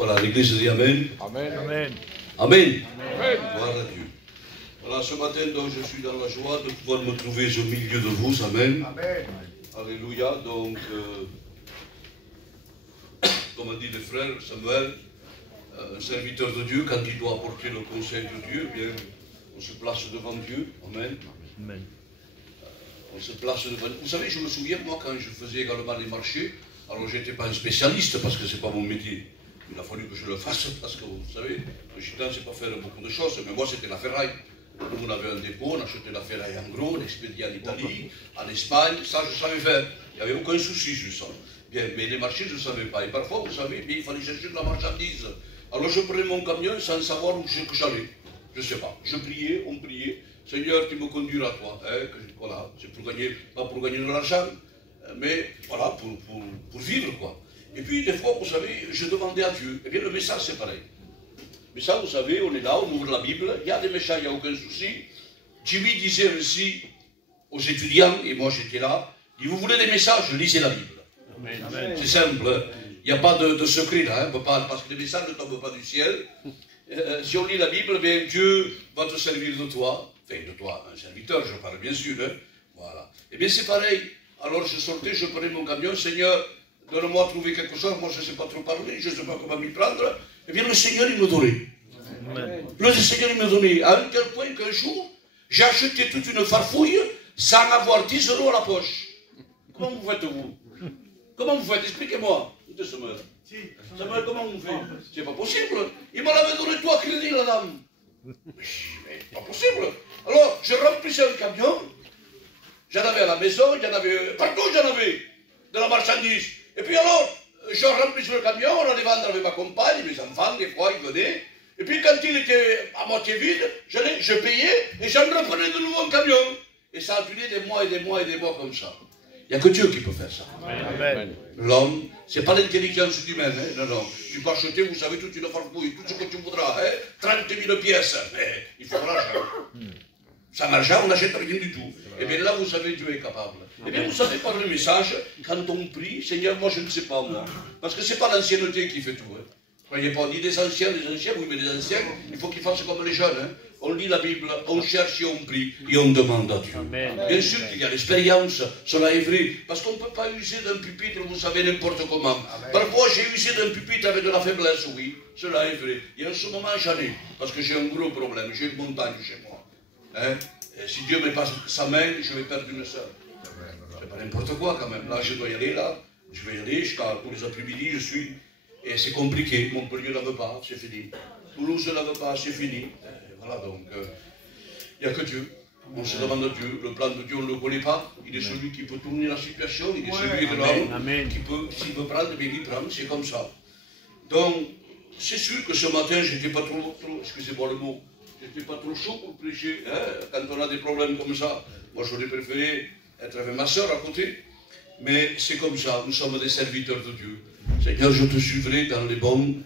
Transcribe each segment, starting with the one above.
Voilà, l'église dit Amen. Amen. Amen. Amen. Gloire à Dieu. Voilà, ce matin, donc, je suis dans la joie de pouvoir me trouver au milieu de vous. Amen. Amen. Alléluia. Donc, comme a dit le frère Samuel, un serviteur de Dieu, quand il doit apporter le conseil de Dieu, eh bien, on se place devant Dieu. Amen. Amen. On se place devant. Vous savez, je me souviens, moi, quand je faisais également les marchés, alors je n'étais pas un spécialiste parce que ce n'est pas mon métier. Il a fallu que je le fasse parce que vous savez, le gitan, c'est pas faire beaucoup de choses, mais moi, c'était la ferraille. Nous, on avait un dépôt, on achetait la ferraille en gros, on expédiait en Italie, en Espagne, ça, je savais faire. Il n'y avait aucun souci sur ça. Bien, mais les marchés, je ne savais pas. Et parfois, vous savez, il fallait chercher de la marchandise. Alors, je prenais mon camion sans savoir où j'allais. Je ne sais pas. Je priais, on priait. Seigneur, tu me conduis à toi. Hein, voilà, c'est pour gagner, pas pour gagner de l'argent, mais voilà, pour vivre, quoi. Et puis, des fois, vous savez, je demandais à Dieu. Eh bien, le message, c'est pareil. Mais ça, vous savez, on est là, on ouvre la Bible, il y a des méchants, il n'y a aucun souci. Jimmy disait ainsi aux étudiants, et moi j'étais là, il dit, vous voulez des messages, lisez la Bible. C'est simple, il n'y a pas de secret là, hein, pas, parce que les messages ne tombent pas du ciel. Si on lit la Bible, bien, Dieu va te servir de toi, enfin de toi, un serviteur, je parle bien sûr, hein, voilà. Et bien c'est pareil, alors je sortais, je prenais mon camion, Seigneur, donne-moi à trouver quelque chose, moi je ne sais pas trop parler, je ne sais pas comment m'y prendre. Eh bien le Seigneur il me donnait. Le Seigneur il me donnait, à un tel point qu'un jour, j'ai acheté toute une farfouille sans avoir 10 € à la poche. Comment vous faites vous? Comment vous faites? Expliquez-moi. Samuel, comment vous faites? C'est pas possible. Il m'en avait donné 3 crédits la dame. Mais pas possible. Alors je remplissais un camion, j'en avais à la maison, j'en avais partout, j'en avais de la marchandise. Et puis alors, je remplissais le camion, on allait vendre avec ma compagne, mes enfants, des fois ils venaient. Et puis quand il était à moitié vide, je payais et j'en reprenais de nouveau un camion. Et ça a duré des mois et des mois et des mois comme ça. Il n'y a que Dieu qui peut faire ça. L'homme, ce n'est pas l'intelligence humaine. Hein? Non, non. Tu peux acheter, vous savez, toute une farfouille, tout ce que tu voudras. Hein? 30 000 pièces. Mais il faut de l'argent. Sans argent, on n'achète rien du tout. Et bien là, vous savez, Dieu est capable. Et bien vous savez, par le message, quand on prie, Seigneur, moi je ne sais pas, moi. Parce que ce n'est pas l'ancienneté qui fait tout. Hein. Croyez pas, on dit des anciens, oui, mais les anciens, il faut qu'ils fassent comme les jeunes. Hein. On lit la Bible, on cherche et on prie, et on demande à Dieu. Amen. Bien sûr qu'il y a l'expérience, cela est vrai, parce qu'on ne peut pas user d'un pupitre, vous savez, n'importe comment. Amen. Parfois, j'ai usé d'un pupitre avec de la faiblesse, oui, cela est vrai. Et en ce moment, j'en ai, parce que j'ai un gros problème, j'ai une montagne chez moi. Hein? Et si Dieu me passe sa main, je vais perdre une sœur. C'est pas n'importe quoi quand même. Là, je dois y aller, là, je vais y aller, jusqu'à tous les après-midi, je suis... Et c'est compliqué, Montpellier ne la veut pas, c'est fini. Toulouse ne la veut pas, c'est fini. Voilà, donc, il n'y a que Dieu. On se demande à Dieu. Le plan de Dieu, on ne le connaît pas. Il est celui qui peut tourner la situation, il est celui de l'homme qui peut, s'il veut prendre, bien il prend, c'est comme ça. Donc, c'est sûr que ce matin, je n'étais pas trop, excusez-moi le mot, j'étais pas trop chaud pour prêcher. Hein, quand on a des problèmes comme ça, moi j'aurais préféré être avec ma soeur à côté. Mais c'est comme ça, nous sommes des serviteurs de Dieu. Seigneur, je te suivrai dans les bons,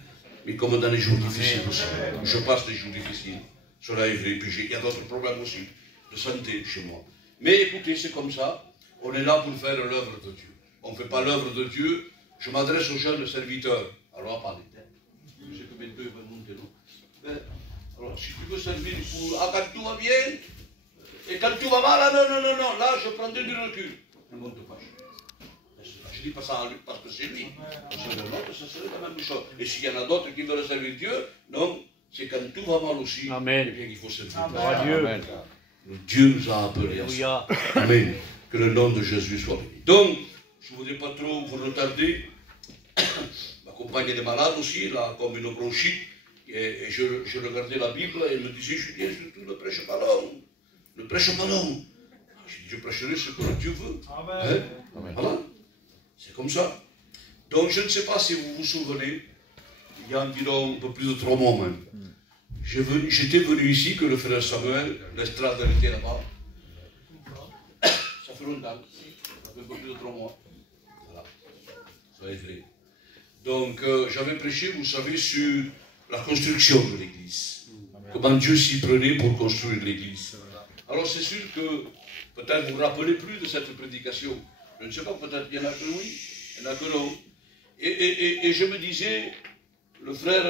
mais comme dans les jours difficiles aussi. Je passe des jours difficiles. Cela est vrai. Puis il y a d'autres problèmes aussi, de santé chez moi. Mais écoutez, c'est comme ça. On est là pour faire l'œuvre de Dieu. On ne fait pas l'œuvre de Dieu. Je m'adresse aux jeunes serviteurs. Alors, parlez. Je sais que bientôt il va monter, non? Alors, si tu veux servir pour... Ah, quand tout va bien, et quand tout va mal, ah, non, non, non, non. Là, je prendrai du recul. Ne monte pas. Je ne dis pas ça parce que c'est lui. C'est le nôtre, ça serait la même chose. Et s'il y en a d'autres qui veulent servir Dieu, non, c'est quand tout va mal aussi. Amen. Et bien qu'il faut servir Dieu. Amen. Dieu nous a appelés à ça. Amen. Que le nom de Jésus soit béni. Donc, je ne voudrais pas trop vous retarder. Ma compagne est malade aussi, là, comme une bronchite. Et je regardais la Bible et elle me disait, Julien, surtout ne prêche pas long. Ne prêche pas long. Je prêcherai ce que Dieu veut. Amen. Hein? Voilà. C'est comme ça. Donc je ne sais pas si vous vous souvenez, il y a environ un peu plus de 3 mois même. J'étais venu ici, que le frère Samuel, l'estrade était là-bas. Ça fait longtemps, ça fait un peu plus de 3 mois. Voilà, ça est vrai. Donc j'avais prêché, vous savez, sur la construction de l'église. Comment Dieu s'y prenait pour construire l'église. Alors c'est sûr que peut-être vous ne vous rappelez plus de cette prédication. Je ne sais pas, peut-être il y en a que oui, il y en a que non. Et je me disais, le frère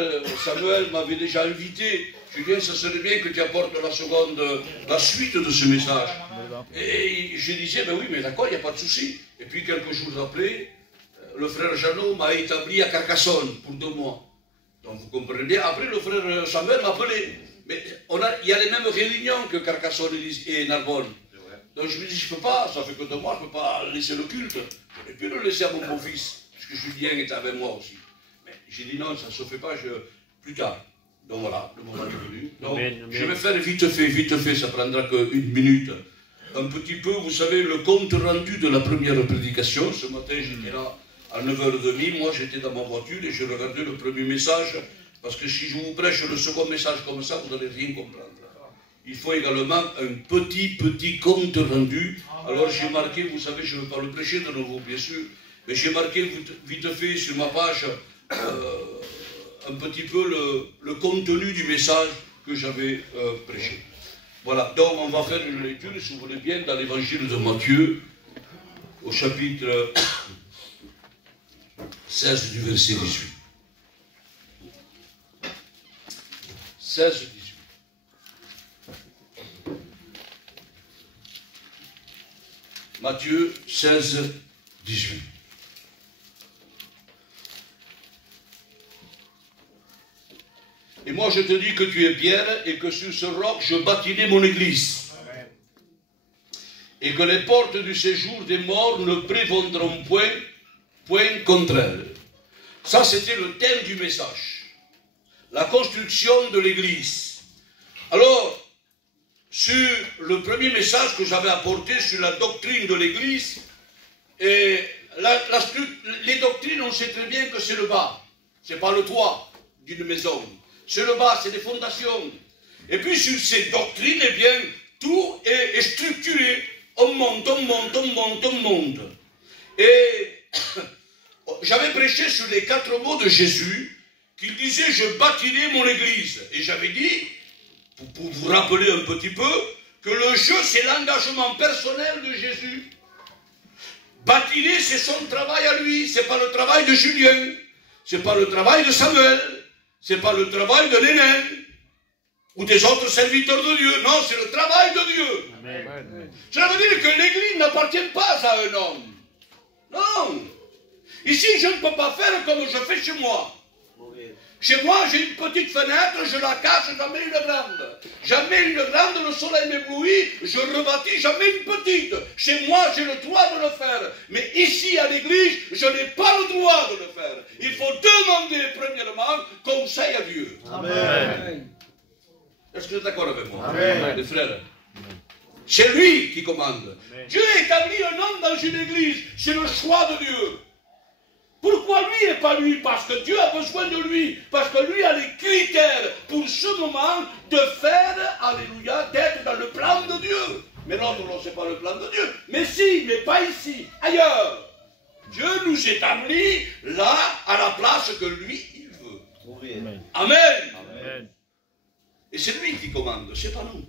Samuel m'avait déjà invité. Julien, ça serait bien que tu apportes la suite de ce message. Et je disais, ben oui, mais d'accord, il n'y a pas de souci. Et puis quelques jours après, le frère Jeannot m'a établi à Carcassonne pour 2 mois. Donc vous comprenez bien. Après, le frère Samuel m'a appelé. Mais il y a les mêmes réunions que Carcassonne et Narbonne. Donc je me dis, je ne peux pas, ça fait que 2 mois, je ne peux pas laisser le culte. Je ne peux plus le laisser à mon beau-fils, puisque Julien est avec moi aussi. Mais j'ai dit non, ça ne se fait pas, plus tard. Donc voilà, le moment est venu. Donc, je vais faire vite fait, ça prendra que 1 minute. Un petit peu, vous savez, le compte rendu de la première prédication. Ce matin, j'étais là à 9h30, moi j'étais dans ma voiture et je regardais le premier message, parce que si je vous prêche le second message comme ça, vous n'allez rien comprendre. Il faut également un petit compte rendu. Alors j'ai marqué, vous savez, je ne veux pas le prêcher de nouveau, bien sûr, mais j'ai marqué vite fait sur ma page un petit peu le contenu du message que j'avais prêché. Voilà, donc on va faire une lecture, si vous voulez bien, dans l'évangile de Matthieu, au chapitre 16 du verset 18. 16-18. Matthieu 16, 18. Et moi je te dis que tu es Pierre et que sur ce roc je bâtirai mon église. Amen. Et que les portes du séjour des morts ne prévaudront point contre elle. Ça c'était le thème du message. La construction de l'église. Alors, sur le premier message que j'avais apporté sur la doctrine de l'église, et les doctrines, on sait très bien que c'est le bas, c'est pas le toit d'une maison, c'est le bas, c'est des fondations. Et puis sur ces doctrines, eh bien, tout est structuré, on monte. Et j'avais prêché sur les 4 mots de Jésus, qu'il disait, je bâtirai mon église. Et j'avais dit, pour vous rappeler un petit peu, que le jeu, c'est l'engagement personnel de Jésus. Bâtirer, c'est son travail à lui, c'est pas le travail de Julien, c'est pas le travail de Samuel, c'est pas le travail de Nénin, ou des autres serviteurs de Dieu. Non, c'est le travail de Dieu. Amen. Cela veut dire que l'église n'appartient pas à un homme. Non. Ici, je ne peux pas faire comme je fais chez moi. Chez moi, j'ai une petite fenêtre, je la cache, j'en mets une grande. J'en mets une grande, le soleil m'éblouit, je rebâtis, j'en mets une petite. Chez moi, j'ai le droit de le faire. Mais ici, à l'église, je n'ai pas le droit de le faire. Il faut demander, premièrement, conseil à Dieu. Amen. Est-ce que vous êtes d'accord avec moi? Amen. Les frères? C'est lui qui commande. Amen. Dieu établit un homme dans une église. C'est le choix de Dieu. Pourquoi lui et pas lui? Parce que Dieu a besoin de lui. Parce que lui a les critères pour ce moment de faire, alléluia, d'être dans le plan de Dieu. Mais l'autre, non, c'est pas le plan de Dieu. Mais si, mais pas ici, ailleurs. Dieu nous établit là, à la place que lui, il veut. Amen. Amen. Amen. Et c'est lui qui commande, c'est pas nous.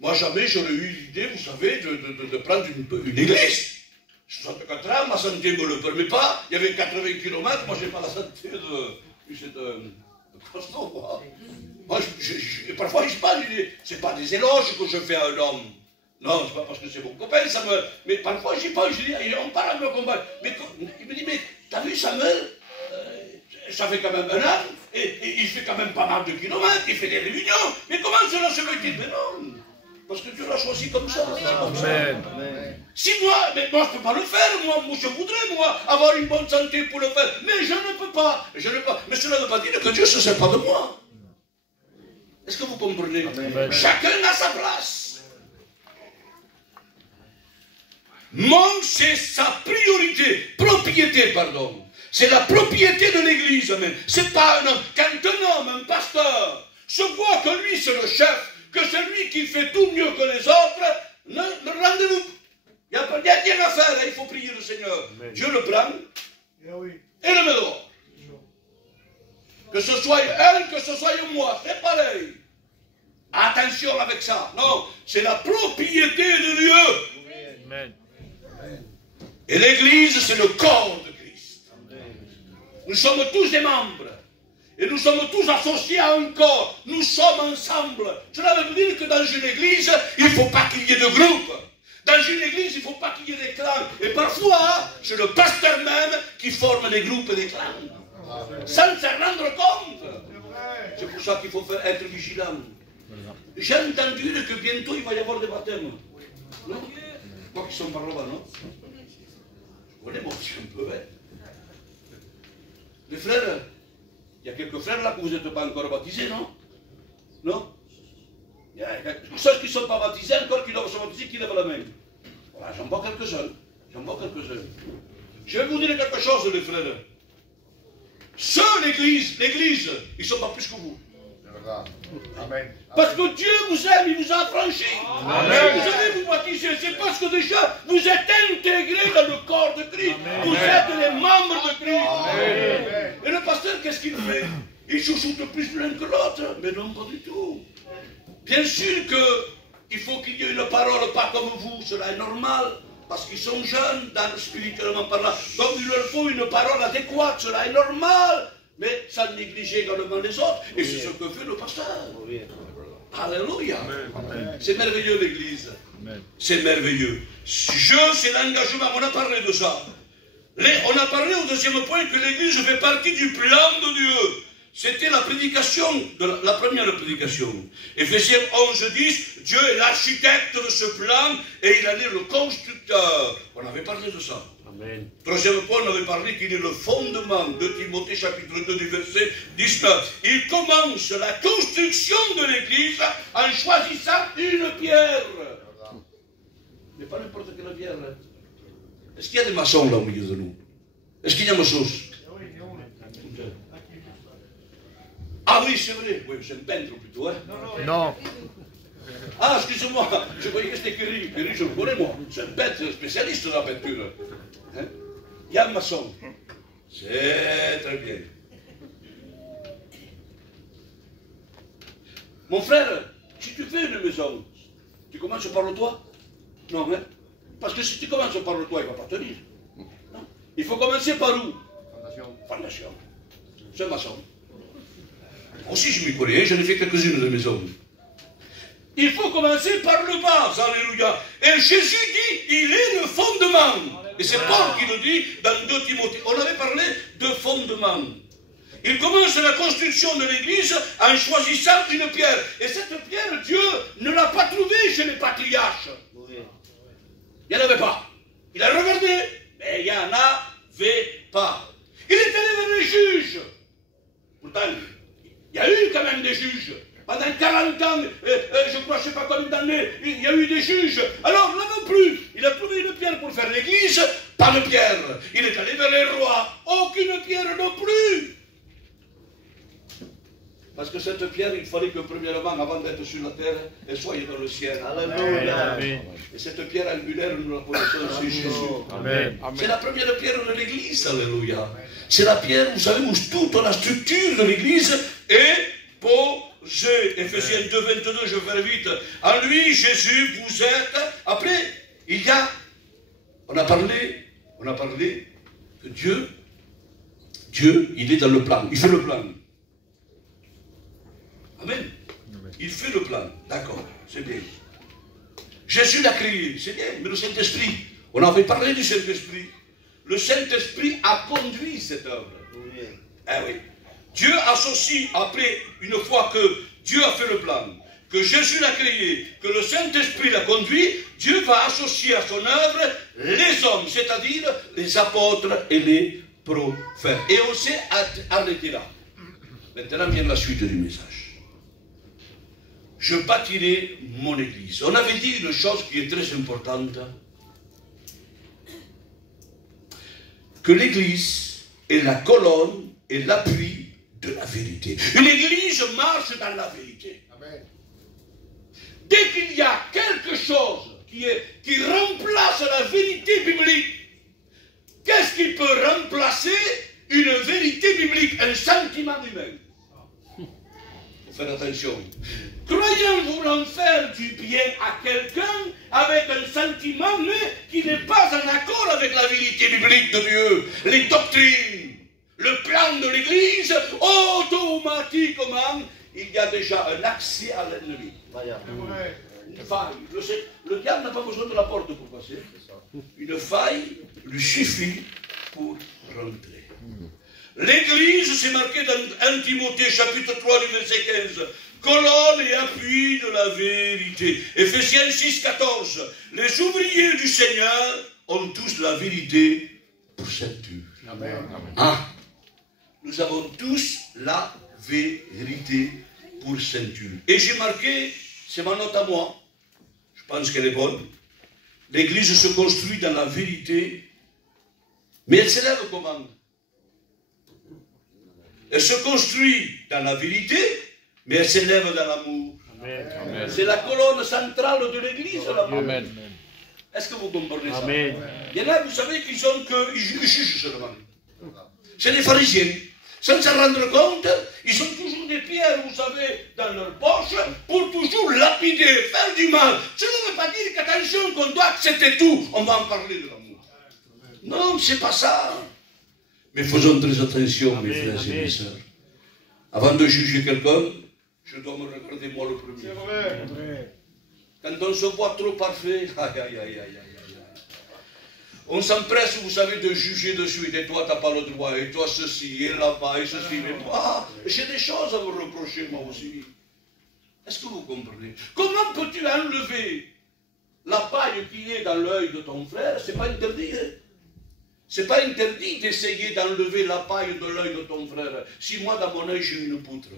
Moi, jamais j'aurais eu l'idée, vous savez, de prendre une église. 64 ans, ma santé ne me le permet pas. Il y avait 80 km, moi je n'ai pas la santé de costaud, moi. Parfois je parle, c'est pas des éloges que je fais à un homme. Non, c'est pas parce que c'est mon copain, Samuel. Mais parfois j'y parle, je dis, on parle à mon combat. Mais il me dit, mais t'as vu Samuel, ça fait quand même 1 an, et il fait quand même pas mal de kilomètres, il fait des réunions. Mais comment cela se fait-il? Mais non, parce que Dieu l'a choisi comme ça. Amen. Amen. Si moi, mais moi je ne peux pas le faire, moi je voudrais moi avoir une bonne santé pour le faire, mais je ne peux pas, Mais cela ne veut pas dire que Dieu ne se sert pas de moi. Est-ce que vous comprenez? Amen. Chacun a sa place. Mon, c'est sa propriété, pardon. C'est la propriété de l'église, amen. C'est pas un homme. Quand un homme, un pasteur, se voit que lui c'est le chef, que c'est lui qui fait tout mieux que les autres, rendez-vous. Il n'y a rien à faire, il faut prier le Seigneur. Amen. Dieu le prend et le met dehors. Que ce soit elle, que ce soit moi, c'est pareil. Attention avec ça. Non, c'est la propriété de Dieu. Amen. Et l'église, c'est le corps de Christ. Amen. Nous sommes tous des membres. Et nous sommes tous associés à un corps. Nous sommes ensemble. Cela veut dire que dans une église, il ne faut pas qu'il y ait de groupe. Dans une église, il ne faut pas qu'il y ait des clans. Et parfois, c'est le pasteur même qui forme des groupes et des clans. Sans s'en rendre compte. C'est pour ça qu'il faut être vigilant. J'ai entendu que bientôt il va y avoir des baptêmes. Non? Quoi qu'ils sont par là-bas, non? Je connais moi aussi un peu, hein? Les frères, il y a quelques frères là que vous n'êtes pas encore baptisés, non? Non? Il y a ceux qui ne sont pas baptisés, encore qui doivent se baptiser, qui lèvent la main. Voilà, j'en vois quelques-uns. J'en vois quelques-uns. Je vais vous dire quelque chose, les frères. Ceux, l'église, ils ne sont pas plus que vous. Amen. Parce que Dieu vous aime, il vous a affranchis. Si vous allez vous baptiser, c'est parce que déjà vous êtes intégrés dans le corps de Christ. Amen. Vous êtes les membres de Christ. Amen. Et le pasteur, qu'est-ce qu'il fait? Il chouchoute plus l'un que l'autre. Mais non, pas du tout. Bien sûr qu'il faut qu'il y ait une parole, pas comme vous, cela est normal. Parce qu'ils sont jeunes, spirituellement parlant. Donc il leur faut une parole adéquate, cela est normal. Mais sans négliger également les autres. Et c'est ce que fait le pasteur. Alléluia. C'est merveilleux l'église. C'est merveilleux. C'est l'engagement. On a parlé de ça. On a parlé au deuxième point que l'église fait partie du plan de Dieu. C'était la prédication, la première prédication. Éphésiens 11:10, Dieu est l'architecte de ce plan et il en est le constructeur. On avait parlé de ça. Amen. Troisième point, on avait parlé qu'il est le fondement de Timothée chapitre 2 du verset 19. Il commence la construction de l'église en choisissant une pierre. Mais pas n'importe quelle pierre. Est-ce qu'il y a des maçons là au milieu de nous? Est-ce qu'il y a des maçons? Ah oui, c'est vrai. Oui, c'est un peintre plutôt, hein? Non. Ah, excusez-moi, je voyais que c'était Kerry. Kerry, je le connais, moi. C'est un peintre spécialiste dans la peinture. Hein? Yann Masson. C'est très bien. Mon frère, si tu fais une maison, tu commences par le toit? Non, hein? Parce que si tu commences par le toit, il ne va pas tenir. Non? Il faut commencer par où? Fondation. Fondation. C'est un maçon. Aussi, je m'y connais, j'en ai fait quelques-unes de maisons. Il faut commencer par le bas, alléluia. Et Jésus dit, il est le fondement. Et c'est Paul qui le dit dans 2 Timothée. On avait parlé de fondement. Il commence la construction de l'église en choisissant une pierre. Et cette pierre, Dieu ne l'a pas trouvée chez les patriarches. Il n'y en avait pas. Il a regardé, mais il n'y en avait pas. Il est allé vers les juges. Pourtant, il y a eu quand même des juges. Pendant 40 ans, je crois, je ne sais pas combien d'années, il y a eu des juges. Alors, là non plus, il a trouvé une pierre pour faire l'église, pas de pierre. Il est allé vers les rois, aucune pierre non plus. Parce que cette pierre, il fallait que premièrement, avant d'être sur la terre, elle soit dans le ciel. Alléluia. Et cette pierre angulaire, nous la connaissons, c'est Jésus. C'est la première pierre de l'église, alléluia. C'est la pierre, vous savez, où toute la structure de l'église est posée. Éphésiens 2, 22, je vais faire vite. En lui, Jésus, vous êtes. Après, il y a. On a parlé que Dieu, il est dans le plan. Il fait le plan. Amen. Il fait le plan. D'accord, c'est bien. Jésus l'a créé, c'est bien, mais le Saint-Esprit, on avait parlé du Saint-Esprit. Le Saint-Esprit a conduit cette œuvre. Oui. Eh oui. Dieu associe, après, une fois que Dieu a fait le plan, que Jésus l'a créé, que le Saint-Esprit l'a conduit, Dieu va associer à son œuvre les hommes, c'est-à-dire les apôtres et les prophètes. Et on s'est arrêté là. Maintenant vient la suite du message. Je bâtirai mon église. On avait dit une chose qui est très importante, que l'église est la colonne et l'appui de la vérité. Une église marche dans la vérité. Amen. Dès qu'il y a quelque chose qui remplace la vérité biblique, qu'est-ce qui peut remplacer une vérité biblique? Un sentiment humain. Faire attention. Croyant voulant faire du bien à quelqu'un avec un sentiment mais qui n'est pas en accord avec la vérité biblique de Dieu, les doctrines. le plan de l'Église, automatiquement, il y a déjà un accès à l'ennemi. Une faille. Le diable n'a pas besoin de la porte pour passer. Une faille lui suffit pour rentrer. L'Église, c'est marqué dans 1 Timothée chapitre 3 du verset 15. Colonne et appui de la vérité. Ephésiens 6, 14. Les ouvriers du Seigneur ont tous la vérité pour ceinture. Amen. Ah, nous avons tous la vérité pour ceinture. Et j'ai marqué, c'est ma note à moi, je pense qu'elle est bonne. L'Église se construit dans la vérité, mais elle s'élève comment? Elle se construit dans la vérité, mais elle s'élève dans l'amour. C'est la colonne centrale de l'Église, l'amour. Est-ce que vous comprenez ça? Amen. Il y en a, vous savez, qui sont que ils jugent seulement. C'est les pharisiens. Sans s'en rendre compte, ils ont toujours des pierres, vous savez, dans leur poche, pour toujours lapider, faire du mal. Ça ne veut pas dire qu'attention, qu'on doit accepter tout. On va en parler de l'amour. Non, c'est pas ça. Mais faisons très attention, mes frères et mes sœurs. Avant de juger quelqu'un, je dois me regarder moi le premier. C'est vrai. Quand on se voit trop parfait, aïe, aïe, aïe, aïe, aïe. On s'empresse, vous savez, de juger de suite. Et toi, tu n'as pas le droit. Et toi, ceci, et là-bas, et ceci. Mais moi, j'ai des choses à vous reprocher, moi aussi. Est-ce que vous comprenez? Comment peux-tu enlever la paille qui est dans l'œil de ton frère? C'est pas interdit. Hein? C'est pas interdit d'essayer d'enlever la paille de l'œil de ton frère. Si moi, dans mon œil, j'ai une poutre.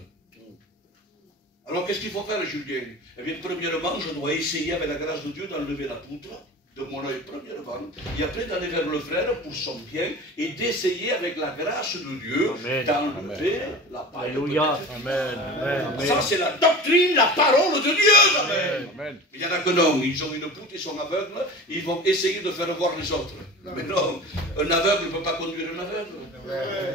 Alors, qu'est-ce qu'il faut faire, Julien? Eh bien, premièrement, je dois essayer, avec la grâce de Dieu, d'enlever la poutre de mon œil, premièrement, et après d'aller vers le frère pour son bien, et d'essayer, avec la grâce de Dieu, d'enlever la paille. Alléluia. Amen. Ça, c'est la doctrine, la parole de Dieu. Amen. Il y en a que non, ils ont une poutre, ils sont aveugles, ils vont essayer de faire voir les autres. Mais non, un aveugle ne peut pas conduire un aveugle.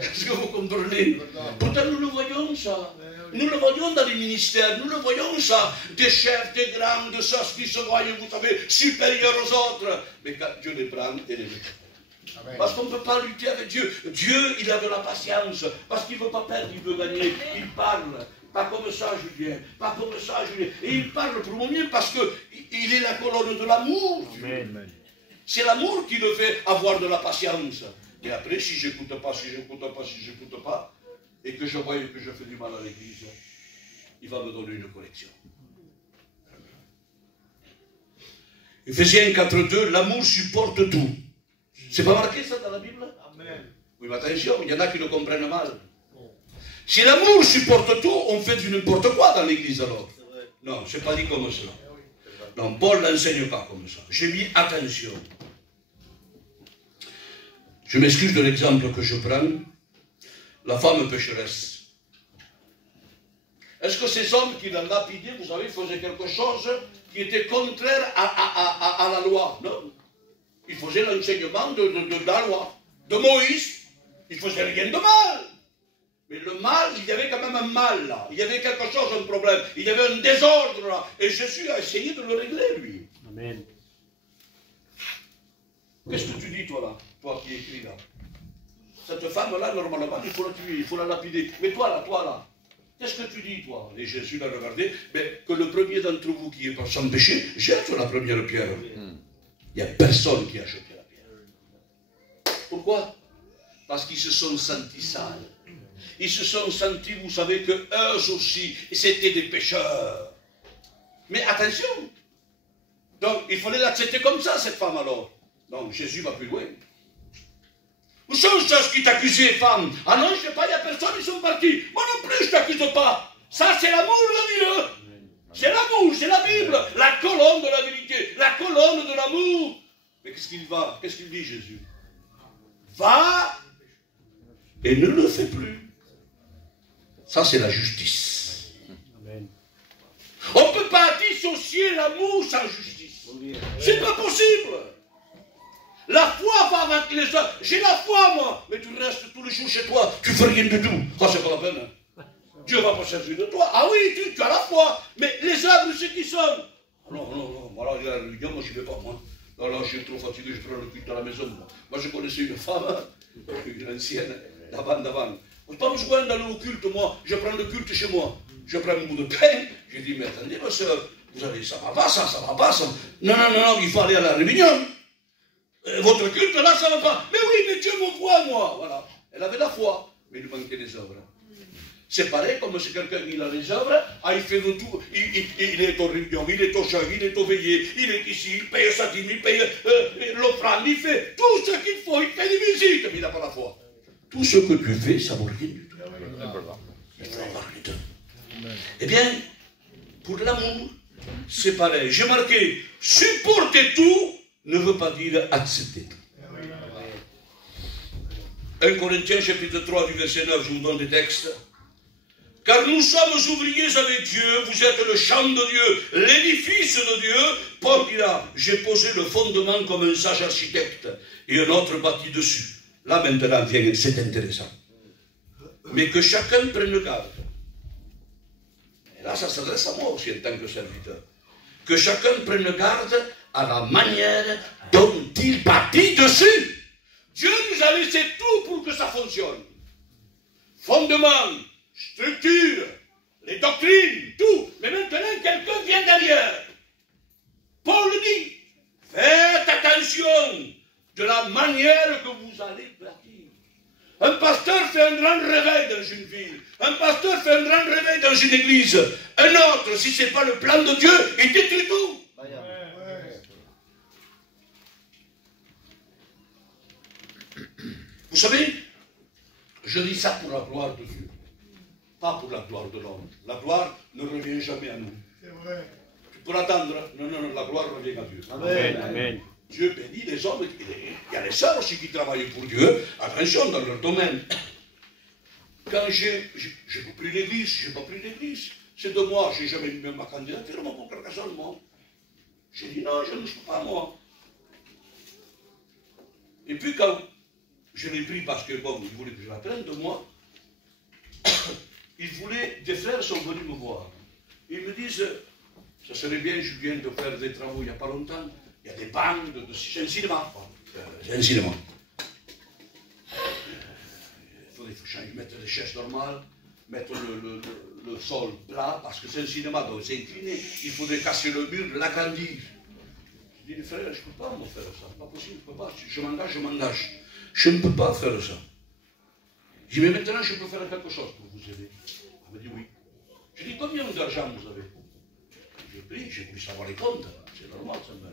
Est-ce que vous comprenez? Pourtant, nous le voyons, ça. Nous le voyons dans les ministères, nous le voyons ça, des chefs, des grands, de ceux qui se voient, vous savez, supérieurs aux autres. Mais quand Dieu les prend et les met. Parce qu'on ne peut pas lutter avec Dieu. Dieu, il a de la patience, parce qu'il ne veut pas perdre, il veut gagner. Il parle, pas comme ça, Julien, pas comme ça, Julien. Et il parle pour mon mieux parce qu'il est la colonne de l'amour. C'est l'amour qui le fait avoir de la patience. Et après, si j'écoute pas, et que je vois que je fais du mal à l'Église, il va me donner une correction. Ephésiens 4.2, l'amour supporte tout. C'est pas marqué ça dans la Bible? Amen. Oui, mais attention, il y en a qui le comprennent mal. Si l'amour supporte tout, on fait du n'importe quoi dans l'Église alors. Non, c'est pas dit comme ça. Non, Paul n'enseigne pas comme ça. J'ai mis attention. Je m'excuse de l'exemple que je prends. La femme pécheresse. Est-ce que ces hommes qui l'ont lapidé, vous savez, faisaient quelque chose qui était contraire à la loi? Non. Ils faisaient l'enseignement de la loi. De Moïse, ils ne faisaient rien de mal. Mais le mal, il y avait quand même un mal là. Il y avait quelque chose, un problème. Il y avait un désordre là. Et Jésus a essayé de le régler, lui. Amen. Qu'est-ce que tu dis, toi là? Toi qui écris là. Cette femme-là, normalement, il faut la tuer, il faut la lapider. Mais toi là, qu'est-ce que tu dis, toi? Et Jésus l'a regardé, mais que le premier d'entre vous qui est sans péché, jette la première pierre. Il n'y a personne qui a jeté la pierre. Pourquoi? Parce qu'ils se sont sentis sales. Ils se sont sentis, vous savez, qu'eux aussi, c'était des pécheurs. Mais attention! Donc, il fallait l'accepter comme ça, cette femme, alors. Donc, Jésus va plus loin. Où sont ceux qui t'accusaient, femme? Ah non, je ne sais pas, il n'y a personne, ils sont partis. Moi non plus, je ne t'accuse pas. Ça, c'est l'amour de Dieu. C'est l'amour, c'est la Bible. La colonne de la vérité, la colonne de l'amour. Mais qu'est-ce qu'il dit, Jésus? Va et ne le fais plus. Ça, c'est la justice. Amen. On ne peut pas dissocier l'amour sans justice. C'est pas possible. La foi va avec les hommes. J'ai la foi, moi. Mais tu restes tous les jours chez toi. Tu fais rien du tout. Oh, c'est pas la peine. Dieu va pas servir de toi. Ah oui, tu as la foi. Mais les œuvres, c'est qui sont? Non. Voilà, il y a la religion, moi, je ne vais pas, moi. Non, je suis trop fatigué, je prends le culte à la maison. Moi, je connaissais une femme, une ancienne. d'avant. On ne pas besoin d'aller au culte, moi. Je prends le culte chez moi. Je prends un bout de pain. Je dis, mais attendez, ma soeur, vous allez, ça va pas, ça va pas, ça. Non, non, non, non, il faut aller à la réunion. Votre culte, là, ça va pas. Mais oui, mais Dieu me voit, moi. Voilà. Elle avait la foi, mais il lui manquait des œuvres. C'est pareil, comme c'est quelqu'un qui a les œuvres, il fait de tout. Il est au réunion, il est au chant, il est au veillé, il est ici, il paye sa dîme, il paye l'offrande, il fait tout ce qu'il faut, il fait des visites, mais il n'a pas la foi. Tout ce que tu fais, ça vaut rien du tout. Il faut avoir les deux. Eh bien, pour l'amour, c'est pareil. J'ai marqué, supporter tout ne veut pas dire accepter tout. 1 Corinthiens chapitre 3 du verset 9, je vous donne des textes. Car nous sommes ouvriers avec Dieu, vous êtes le champ de Dieu, l'édifice de Dieu. Paul dira, j'ai posé le fondement comme un sage architecte, et un autre bâti dessus. Là maintenant vient, c'est intéressant. Mais que chacun prenne garde. Et là ça s'adresse à moi aussi en tant que serviteur. Que chacun prenne garde à la manière dont il bâtit dessus. Dieu nous a laissé tout pour que ça fonctionne. Fondement, structure, les doctrines, tout. Mais maintenant, quelqu'un vient derrière. Paul dit, faites attention de la manière que vous allez bâtir. Un pasteur fait un grand réveil dans une ville. Un pasteur fait un grand réveil dans une église. Un autre, si ce n'est pas le plan de Dieu, il détruit tout. Vous savez, je dis ça pour la gloire de Dieu, pas pour la gloire de l'homme. La gloire ne revient jamais à nous. C'est vrai. Tu peux l'attendre. Non, non, non, la gloire revient à Dieu. Amen. Amen. Dieu bénit les hommes. Il y a les sœurs aussi qui travaillent pour Dieu. Attention, dans leur domaine. Quand j'ai pris l'église, je n'ai pas pris l'église. C'est de moi, je n'ai jamais mis ma candidature, moi, pour Carcassonne, moi. J'ai dit non, je ne suis pas moi. Et puis quand je l'ai pris parce que, bon, ils voulaient que je l'apprenne de moi, ils voulaient, des frères sont venus me voir. Ils me disent, ça serait bien, Julien, de faire des travaux il n'y a pas longtemps. Il y a des bancs, c'est un cinéma. C'est un cinéma. Il faudrait mettre des chaises normales, mettre le sol plat, parce que c'est un cinéma, donc c'est incliné. Il faudrait casser le mur, l'agrandir. Je dis, les frères, je ne peux pas me faire ça. C'est pas possible, je ne peux pas. Je m'engage, je m'engage. Je ne peux pas faire ça. Je dis, mais maintenant, je peux faire quelque chose pour vous aider. Elle me dit oui. Je dis, combien d'argent vous avez? J'ai pris, j'ai pu savoir les comptes. C'est normal, ça me...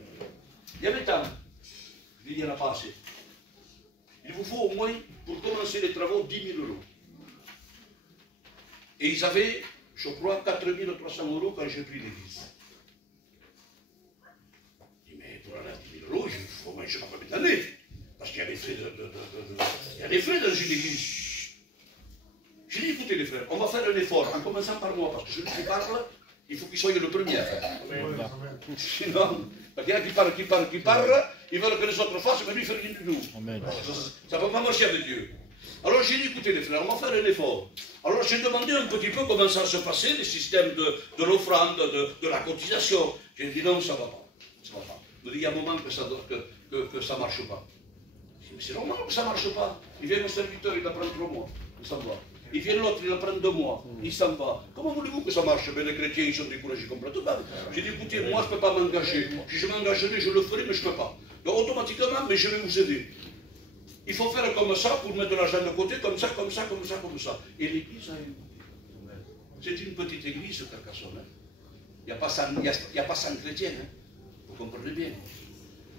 Il y avait tant. Je dis, il n'y en a pas assez. Il vous faut au moins, pour commencer les travaux, 10 000 €. Et ils avaient, je crois, 4 300 € quand j'ai pris l'église. Je dis, mais pour aller à 10 000 €, il faut au moins, je ne sais pas combien d'années. Parce qu'il y a des frais il y a des frais dans une église. J'ai dit, écoutez les frères, on va faire un effort, en commençant par moi, parce que celui qui parle, il faut qu'il soit le premier à faire. Sinon, parce qu'il y en a qui parlent, ils veulent que les autres fassent, mais lui, il ne fait rien du tout. Ça ne peut pas marcher avec Dieu. Alors j'ai dit, écoutez les frères, on va faire un effort. Alors j'ai demandé un petit peu comment ça se passait, les systèmes de l'offrande, de la cotisation. J'ai dit, non, ça ne va pas. Ça va pas. Il me dit, il y a un moment que ça ne marche pas. Mais c'est normal que ça ne marche pas. Il vient un serviteur, il apprend 3 mois, il s'en va. Il vient l'autre, il apprend 2 mois, il s'en va. Comment voulez-vous que ça marche? Mais les chrétiens, ils sont découragés complètement. J'ai dit, écoutez, moi, je ne peux pas m'engager. Si je m'engagerai, je le ferai, mais je ne peux pas. Donc automatiquement, mais je vais vous aider. Il faut faire comme ça pour mettre de l'argent de côté, comme ça, comme ça, comme ça, comme ça. Et l'église a eu. C'est une petite église, Carcassonne. Il n'y a pas 100 chrétiens. Hein. Vous comprenez bien.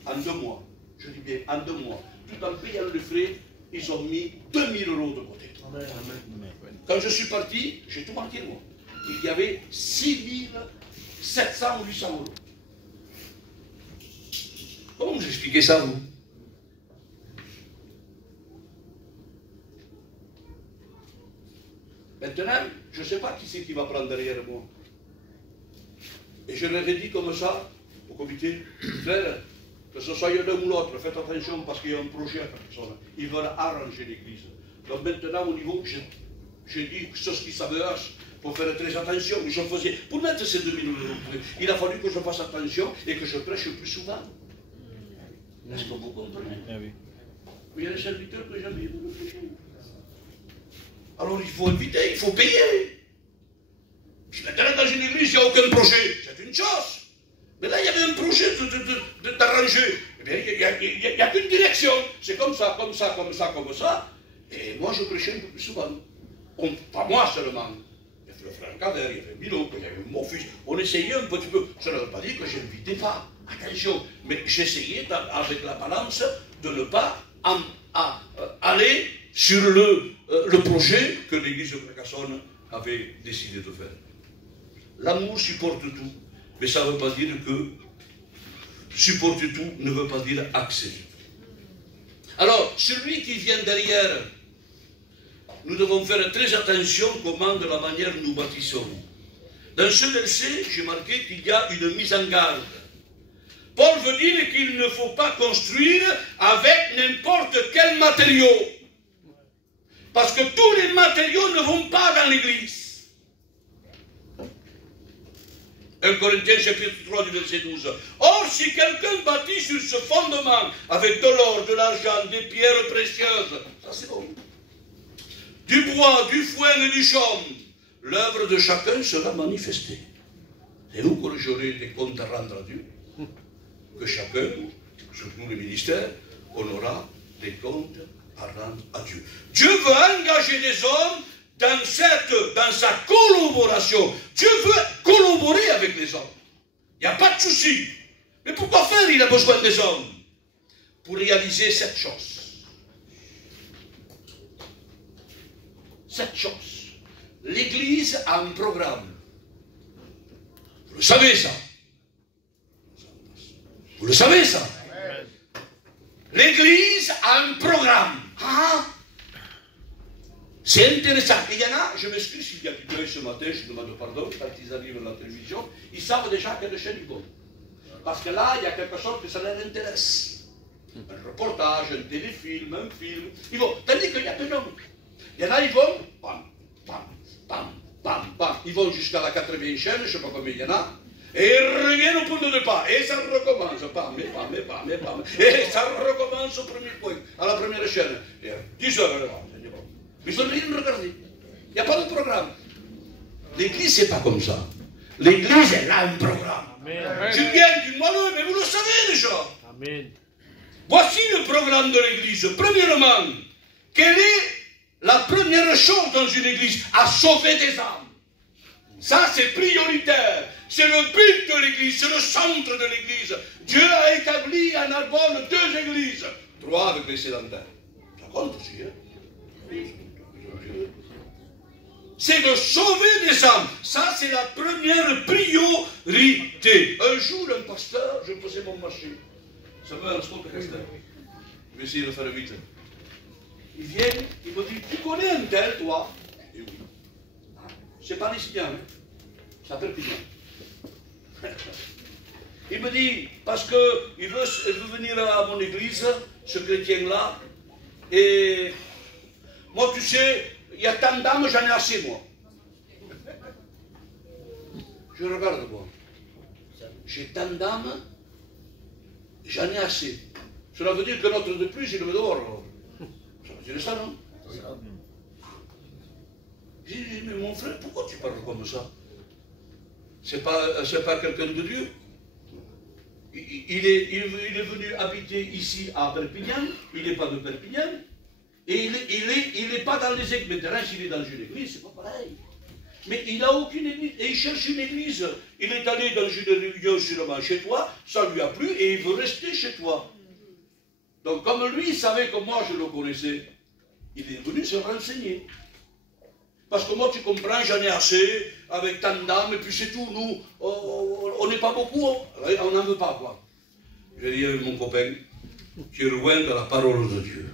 En 2 mois, je dis bien, en 2 mois, tout en payant le frais, ils ont mis 2 000 € de côté. Amen. Quand je suis parti, j'ai tout marqué moi. Il y avait 6 700 ou 800 €. Comment vous expliquez ça, vous? Maintenant, je ne sais pas qui c'est qui va prendre derrière moi. Et je leur ai dit comme ça, au comité, frère, que ce soit l'un ou l'autre, faites attention parce qu'il y a un projet à personne. Ils veulent arranger l'église. Donc maintenant, au niveau, j'ai dit que ce qui s'avance, pour faire très attention. Je faisais, pour mettre ces 2 000 €, il a fallu que je fasse attention et que je prêche plus souvent. Est-ce que vous comprenez? Il y a des serviteurs que j'avais. Alors il faut inviter, il faut payer. Si maintenant dans une église, il n'y a aucun projet, c'est une chose. Mais là, il y avait un projet d'arranger. Eh bien, il n'y a qu'une direction. C'est comme ça, comme ça, comme ça, comme ça. Et moi, je prêchais un peu plus souvent. Pas moi seulement. Il y avait le frère Kader, il y avait Milo, il y avait mon fils. On essayait un petit peu. Ça ne veut pas dire que je n'invitais pas. Attention. Mais j'essayais, avec la balance, de ne pas aller sur le projet que l'église de Carcassonne avait décidé de faire. L'amour supporte tout. Mais ça ne veut pas dire que supporter tout ne veut pas dire accepter. Alors, celui qui vient derrière, nous devons faire très attention comment, de la manière nous bâtissons. Dans ce verset, j'ai marqué qu'il y a une mise en garde. Paul veut dire qu'il ne faut pas construire avec n'importe quel matériau. Parce que tous les matériaux ne vont pas dans l'église. 1 Corinthiens chapitre 3 du verset 12. Or, si quelqu'un bâtit sur ce fondement avec de l'or, de l'argent, des pierres précieuses, ça c'est bon. Du bois, du foin et du chaume, l'œuvre de chacun sera manifestée. C'est vous que j'aurai des comptes à rendre à Dieu. Que chacun, surtout les ministères, on aura des comptes à rendre à Dieu. Dieu veut engager des hommes dans sa collaboration. Dieu veut collaborer avec les hommes. Il n'y a pas de souci. Mais pourquoi faire? Il a besoin des hommes pour réaliser cette chose. Cette chose. L'Église a un programme. Vous le savez ça? Vous le savez ça? L'Église a un programme. Ah, c'est intéressant. Il y en a, je m'excuse s'il y a quelqu'un ce matin, je demande pardon, quand ils arrivent à la télévision, ils savent déjà quelle chaîne ils vont. Parce que là, il y a quelque chose que ça leur intéresse. Un reportage, un téléfilm, un film. Ils vont. Tandis qu'il y a que non. Il y en a, ils vont, bam, bam, bam, bam, bam. Ils vont jusqu'à la 80e chaîne, je ne sais pas combien il y en a. Et ils reviennent au point de départ. Et ça recommence. Bam, et bam, et bam, et bam. Et ça recommence au premier point, à la première chaîne. Et 10 heures, mais ils ne veulent rien regarder. Il n'y a pas de programme. L'église, c'est pas comme ça. L'église, elle a un programme. Amen. Je viens du malheur, mais vous le savez déjà. Amen. Voici le programme de l'église. Premièrement, quelle est la première chose dans une église? À sauver des âmes. Ça, c'est prioritaire. C'est le but de l'église, c'est le centre de l'église. Dieu a établi à Narbonne 2 églises. 3 avec les sédentaires. Ça compte aussi, hein? C'est de sauver des âmes. Ça, c'est la première priorité. Un jour, un pasteur, je faisais mon marché. Ça va, un sport de pasteur. Je vais essayer de faire vite. Il vient, il me dit, tu connais un tel, toi? Je dis oui. C'est pas lycéen, hein? Ça s'appelle Pignon. Il me dit, parce qu'il veut venir à mon église, ce chrétien-là, et moi, tu sais, il y a tant d'âmes, j'en ai assez, moi. Je regarde, moi. J'ai tant d'âmes, j'en ai assez. Cela veut dire que notre de plus, il me dehors. Ça veut dire ça, non? J'ai dit, mais mon frère, pourquoi tu parles comme ça? C'est pas quelqu'un de Dieu. Il est venu habiter ici à Perpignan, il n'est pas de Perpignan, et il n'est pas dans les églises. Mais s'il est dans une église, c'est pas pareil. Mais il n'a aucune église, et il cherche une église. Il est allé dans une réunion sûrement chez toi, ça lui a plu, et il veut rester chez toi. Donc comme lui, il savait que moi je le connaissais, il est venu se renseigner. Parce que moi, tu comprends, j'en ai assez, avec tant d'âmes, et puis c'est tout, nous, on n'est pas beaucoup, on n'en veut pas, quoi. J'ai dit avec mon copain, tu es loin de la parole de Dieu.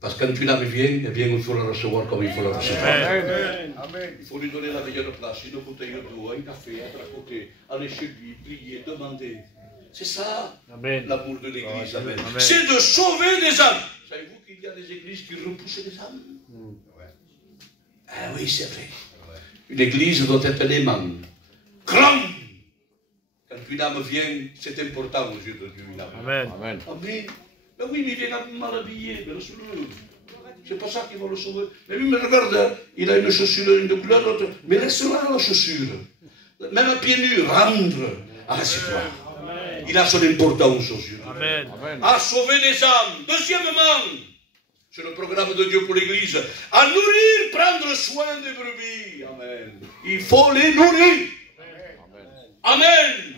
Parce que quand une âme vient, eh bien, il faut la recevoir comme il faut la recevoir. Amen. Amen. Il faut lui donner la meilleure place, une bouteille d'eau, un café, être à côté, aller chez lui, prier, demander. C'est ça, l'amour de l'église. C'est de sauver des âmes. Savez-vous qu'il y a des églises qui repoussent les âmes? Ah oui, c'est vrai. Une église doit être un aimant. Grand. Quand une âme vient, c'est important aux yeux de Dieu. Amen. Amen. Amen. Ben oui, mais il vient mal habillé, mais c'est pas ça qui va le sauver. Mais lui, mais regarde, il a une chaussure de couleur, l'autre, mais laisse-la la chaussure. Même à pieds nus, rendre. Ah, c'est toi. Il a son importance aux yeux. Amen. À sauver des âmes. Deuxièmement, c'est le programme de Dieu pour l'Église. À nourrir, prendre soin des brebis. Amen. Il faut les nourrir. Amen.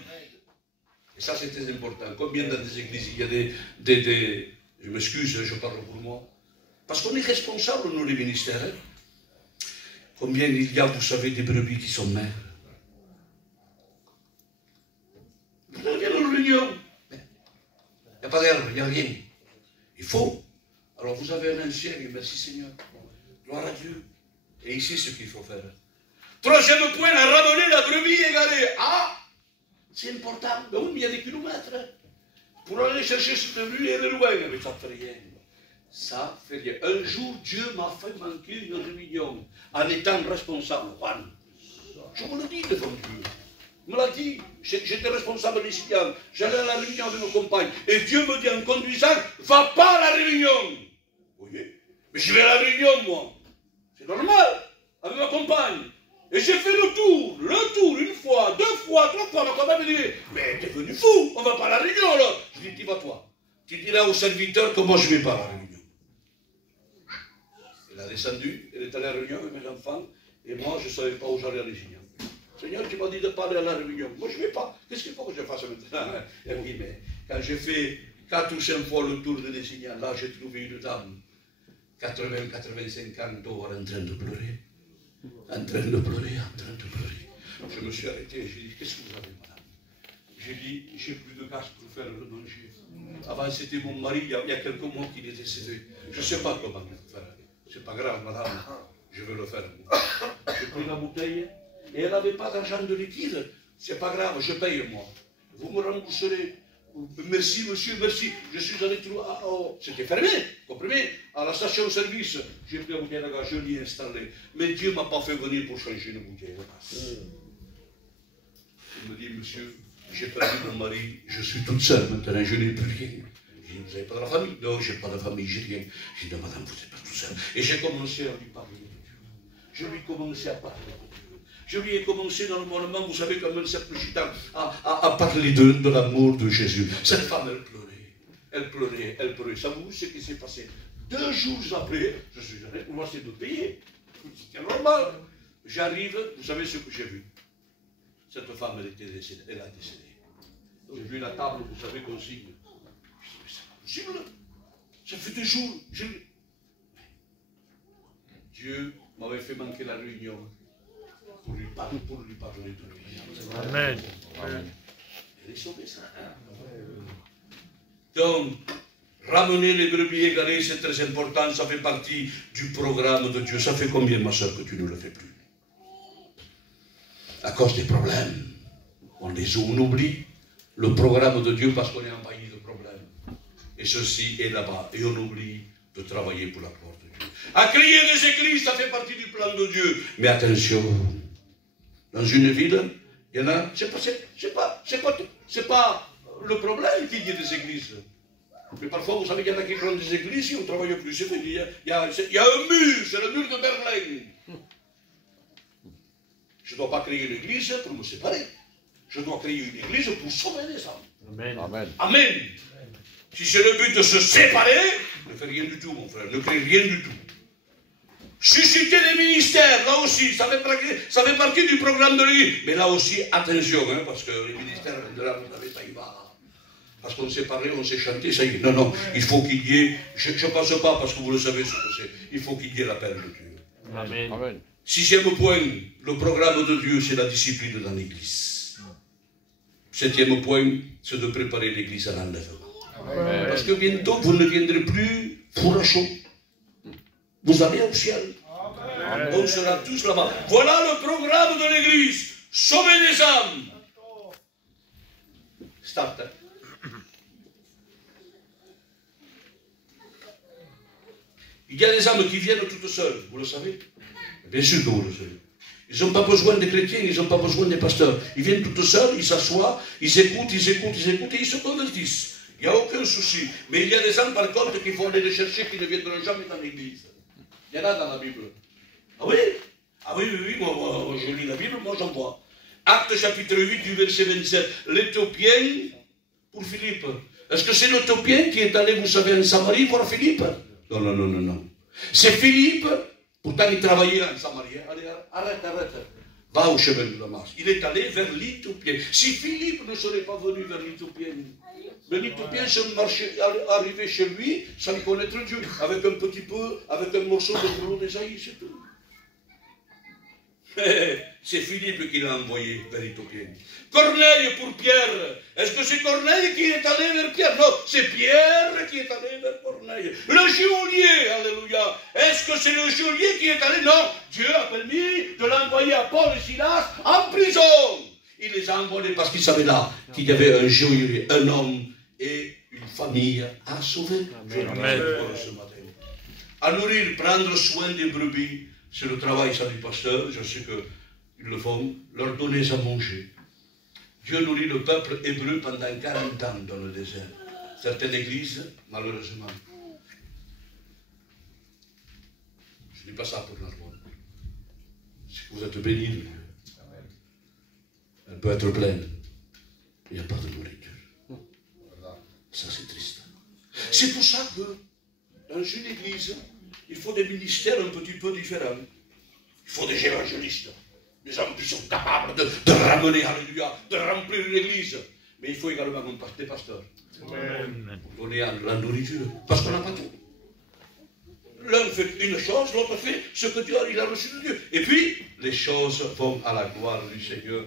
Et ça, c'est très important. Combien dans des églises il y a des je m'excuse, je parle pour moi. Parce qu'on est responsable, nous, les ministères. Hein? Combien il y a, vous savez, des brebis qui sont maigres. Vous avez une réunion. Il n'y a pas d'herbe, il n'y a rien. Il faut. Alors vous avez un ancien, et merci Seigneur. Gloire à Dieu. Et ici, ce qu'il faut faire. Troisième point, à ramener la brebis égarée. Ah, c'est important. Ben oui, mais il y a des kilomètres. Hein. Pour aller chercher cette brebis, elle est loin. Mais ça ne fait rien. Ça fait rien. Un jour, Dieu m'a fait manquer une réunion en étant responsable. Juan, je vous le dis devant Dieu. Il me l'a dit. J'étais responsable des Syriens. J'allais à la réunion de nos compagnes. Et Dieu me dit en conduisant, va pas à la réunion. Vous voyez? Mais je vais à la réunion, moi. C'est normal. Avec ma compagne. Et j'ai fait le tour, une fois, deux fois, trois fois. Ma compagne me dit, mais t'es venu fou, on va pas à la réunion là. Je dis, tu vas toi. Tu diras au serviteur que moi je vais pas à la réunion. Elle a descendu, elle est allée à la réunion avec mes enfants, et moi je ne savais pas où j'allais à la réunion. Seigneur, tu m'as dit de pas aller à la réunion. Moi je ne vais pas. Qu'est-ce qu'il faut que je fasse maintenant? Elle me dit, mais quand j'ai fait 4 ou 5 fois le tour de Dessignan, là j'ai trouvé une dame, 80-85 ans, dehors en train de pleurer. En train de pleurer. Je me suis arrêté et j'ai dit, qu'est-ce que vous avez, madame? J'ai dit, j'ai plus de gaz pour faire le manger. Avant, c'était mon mari, il y a quelques mois qu'il est décédé. Je ne sais pas comment il faut faire. C'est pas grave, madame, je veux le faire. J'ai pris la bouteille et elle n'avait pas d'argent de liquide. C'est pas grave, je paye moi. Vous me rembourserez. Merci, monsieur, merci. Je suis allé trouver. C'était fermé, comprenez? À la station-service, j'ai pris la bouteille de gaz, je l'ai installée. Mais Dieu ne m'a pas fait venir pour changer une bouteille de gaz. Il me dit, monsieur, j'ai perdu mon mari, je suis toute seule maintenant, je n'ai plus rien. Je dis, vous n'avez pas de la famille? Non, je n'ai pas de famille, j'ai rien. Je dis, non, madame, vous n'êtes pas toute seule. Et j'ai commencé à lui parler de Dieu. Je lui ai commencé à parler de Dieu. Je lui ai commencé dans le moment, vous savez, comme un simple gitan, à parler de l'amour de Jésus. Cette femme, elle pleurait. Savez-vous ce qui s'est passé? 2 jours après, je suis allé pour essayer de payer. C'était normal. J'arrive, vous savez ce que j'ai vu? Cette femme, elle a décédé. J'ai vu la table, vous savez, consigne. Je dis, mais c'est pas possible. Ça fait 2 jours. Dieu m'avait fait manquer la réunion pour lui parler de lui. Amen. Elle est sauvée, ça. Donc, ramener les brebis égarées, c'est très important. Ça fait partie du programme de Dieu. Ça fait combien, ma soeur, que tu ne le fais plus? À cause des problèmes. On oublie le programme de Dieu parce qu'on est envahi de problèmes. Et ceci est là-bas. Et on oublie de travailler pour la gloire de Dieu. À créer des églises, ça fait partie du plan de Dieu. Mais attention, dans une ville, il y en a, c'est pas le problème qu'il y ait des églises. Mais parfois, vous savez, il y en a qui font des églises et on ne travaille plus. C'est vrai, il y a un mur, c'est le mur de Berlin. Je ne dois pas créer une église pour me séparer. Je dois créer une église pour sauver les âmes. Amen. Amen. Amen. Si c'est le but de se séparer, ne fais rien du tout, mon frère. Ne crée rien du tout. Susciter des ministères, là aussi, ça fait partie du programme de l'Église. Mais là aussi, attention, hein, parce que les ministères, de là, vous n'avez pas y va. Parce qu'on s'est parlé, on s'est chanté, ça y est. Non, il faut qu'il y ait, je ne pense pas, parce que vous le savez ce que c'est, il faut qu'il y ait l'appel de Dieu. Amen. Amen. 6e point, le programme de Dieu, c'est la discipline dans l'Église. 7e point, c'est de préparer l'Église à l'enlèvement. Parce que bientôt, vous ne viendrez plus four à chaud. Vous allez au ciel. Amen. On sera tous là-bas. Voilà le programme de l'Église. Sauver les âmes. Start. Il y a des âmes qui viennent toutes seules, vous le savez? Bien sûr que vous le savez. Ils n'ont pas besoin des chrétiens, ils n'ont pas besoin des pasteurs. Ils viennent toutes seules, ils s'assoient, ils écoutent, et ils se convertissent. Il n'y a aucun souci. Mais il y a des gens, par contre, qu'il faut aller les chercher, qui ne viendront jamais dans l'église. Il y en a dans la Bible. Ah oui? Ah oui, moi, je lis la Bible, moi j'en vois. Acte chapitre 8 du verset 27. L'Éthiopien pour Philippe. Est-ce que c'est l'Éthiopien qui est allé, vous savez, en Samarie pour Philippe? Non, non, non, non, non. C'est Philippe, pourtant il travaillait en Samarie. Allez, arrête. Va au chemin de Damas. Il est allé vers l'Éthiopien. Si Philippe ne serait pas venu vers l'Éthiopien, l'Éthiopien se marchait, arrivé chez lui sans connaître Dieu, avec un petit peu, avec un morceau de boulot d'Ésaïe, c'est tout. C'est Philippe qui l'a envoyé vers l'Éthiopien. Corneille pour Pierre. Est-ce que c'est Corneille qui est allé vers Pierre? Non, c'est Pierre qui est allé vers Corneille. Le geôlier, alléluia. Est-ce que c'est le geôlier qui est allé? Non, Dieu a permis de l'envoyer à Paul et Silas en prison. Il les a envoyés parce qu'il savait là qu'il y avait un geôlier, un homme et une famille à sauver. Amen. Ce matin. À nourrir, prendre soin des brebis. C'est le travail, ça, du pasteur, je sais qu'ils le font, leur donner à manger. Dieu nourrit le peuple hébreu pendant 40 ans dans le désert. Certaines églises, malheureusement. Je ne dis pas ça pour Narbonne. Si vous êtes bénis de Dieu, elle peut être pleine. Il n'y a pas de nourriture. Ça, c'est triste. C'est pour ça que, dans une église, il faut des ministères un petit peu différents. Il faut des évangélistes, des gens qui sont capables de ramener, alléluia, de remplir l'église. Mais il faut également des pasteurs pour donner la nourriture. Parce qu'on n'a pas tout. L'un fait une chose, l'autre fait ce que Dieu il a reçu de Dieu. Et puis, les choses vont à la gloire du Seigneur.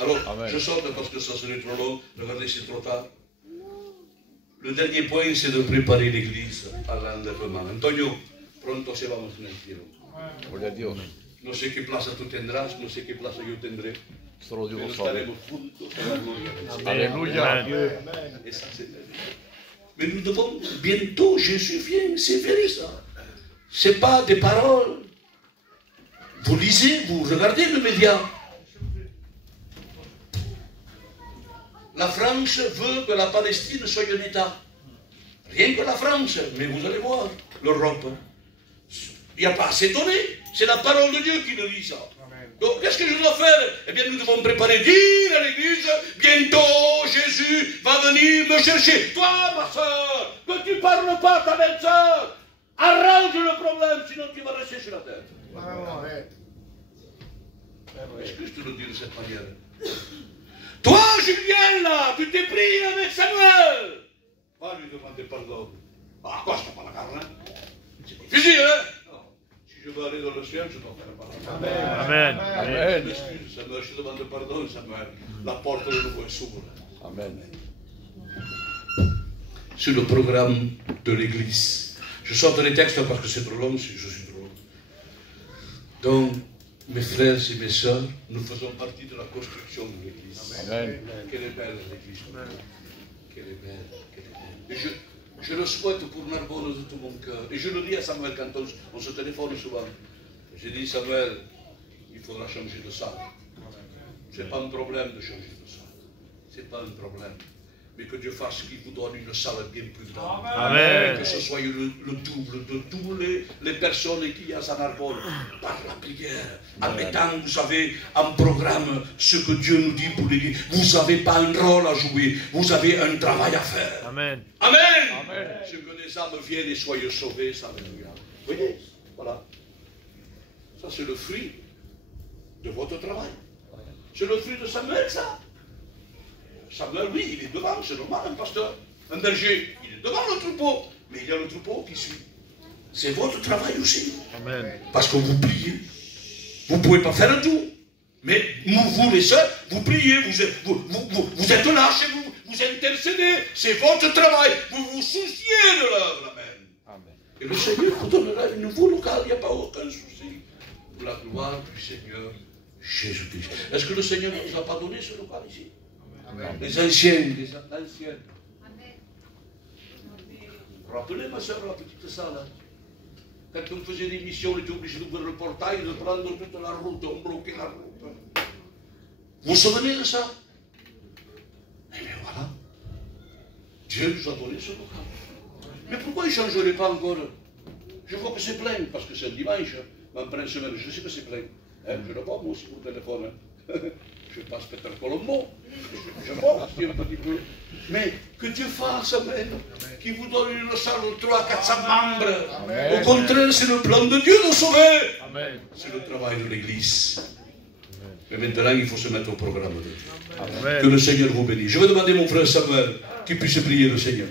Alors, amen. Je sors parce que ça serait trop long. Regardez, c'est trop tard. Le dernier point, c'est de préparer l'église à l'enlèvement. Antonio, pronto se vamos nel cielo. Gloria a Dios. No sé qué plaza tú tendrás, no sé qué plaza yo tendré. Solo Dios Pero lo sabe. estaremos juntos en la gloria. Alléluia. Et ça, c'est la vie. Mais nous devons, bientôt, Jésus vient, c'est vrai ça. Ce n'est pas des paroles. Vous lisez, vous regardez le média. La France veut que la Palestine soit un État. Rien que la France, mais vous allez voir, l'Europe. Il n'y a pas à s'étonner. C'est la parole de Dieu qui nous dit ça. Donc, qu'est-ce que je dois faire? Eh bien, nous devons préparer, dire à l'église, bientôt Jésus va venir me chercher. Toi, ma soeur, que tu ne parles pas à ta belle soeur, arrange le problème, sinon tu vas rester sur la terre. Est-ce que je te le dis de cette manière? Toi, Julien, là, tu t'es pris avec Samuel. Va lui demander pardon. Ah, quoi, je pas la carne, hein? C'est difficile, hein? Non. Si je veux aller dans le ciel, je dois faire pardon. Amen. Amen. Excuse, Samuel, je te demande pardon, Samuel. La porte de nouveau s'ouvre. Amen. Sur le programme de l'église. Je sors les textes parce que c'est trop long, si je suis trop long. Donc, mes frères et mes sœurs, nous faisons partie de la construction de l'église. Amen. Quelle est belle l'église. Quelle est belle, quelle est belle. Et je le souhaite pour Narbonne de tout mon cœur. Et je le dis à Samuel quand on se téléphone souvent. J'ai dit, Samuel, il faudra changer de salle. Ce n'est pas un problème de changer de salle. Ce n'est pas un problème. Mais que Dieu fasse qu'il vous donne une salle bien plus grande. Amen. Que ce soit le double de toutes les personnes qu'il y a à Narbonne. Par la prière. En mettant, vous savez, en programme ce que Dieu nous dit pour l'église. Vous n'avez pas un rôle à jouer. Vous avez un travail à faire. Amen. Amen. Amen. Ce que les âmes viennent et soyez sauvés. Ça, alléluia. Vous voyez? Voilà. Ça, c'est le fruit de votre travail. C'est le fruit de Samuel, ça. Samuel, oui, il est devant, c'est normal, un pasteur. Un berger, il est devant le troupeau. Mais il y a le troupeau qui suit. C'est votre travail aussi. Amen. Parce que vous priez. Vous ne pouvez pas faire tout. Mais vous, les sœurs, vous priez, vous êtes là chez vous, vous intercédez. C'est votre travail. Vous vous souciez de l'œuvre. Amen. Amen. Et le Seigneur vous donnera une nouveau local, il n'y a pas aucun souci. Pour la gloire du Seigneur Jésus-Christ. Est-ce que le Seigneur ne nous a pas donné ce local ici? Amen. Les anciennes, les anciennes. Rappelez ma soeur, la petite salle. Quand on faisait des missions, on était obligé d'ouvrir le portail, de prendre toute la route, on bloquait la route. Vous vous souvenez de ça? Eh bien voilà. Dieu nous a donné ce local. Mais pourquoi il ne changerait pas encore? Je vois que c'est plein, parce que c'est le dimanche. Mais en pleine semaine, je sais que c'est plein. Je le vois moi aussi pour le téléphone. Je passe peut-être Colombo. Je vois aussi un petit peu. Mais que Dieu fasse, amen. Qu'il vous donne une salle de 300-400 membres. Amen. Au contraire, c'est le plan de Dieu de sauver. C'est le travail de l'Église. Mais maintenant, il faut se mettre au programme de Dieu. Que le Seigneur vous bénisse. Je vais demander mon frère Samuel qu'il puisse prier le Seigneur.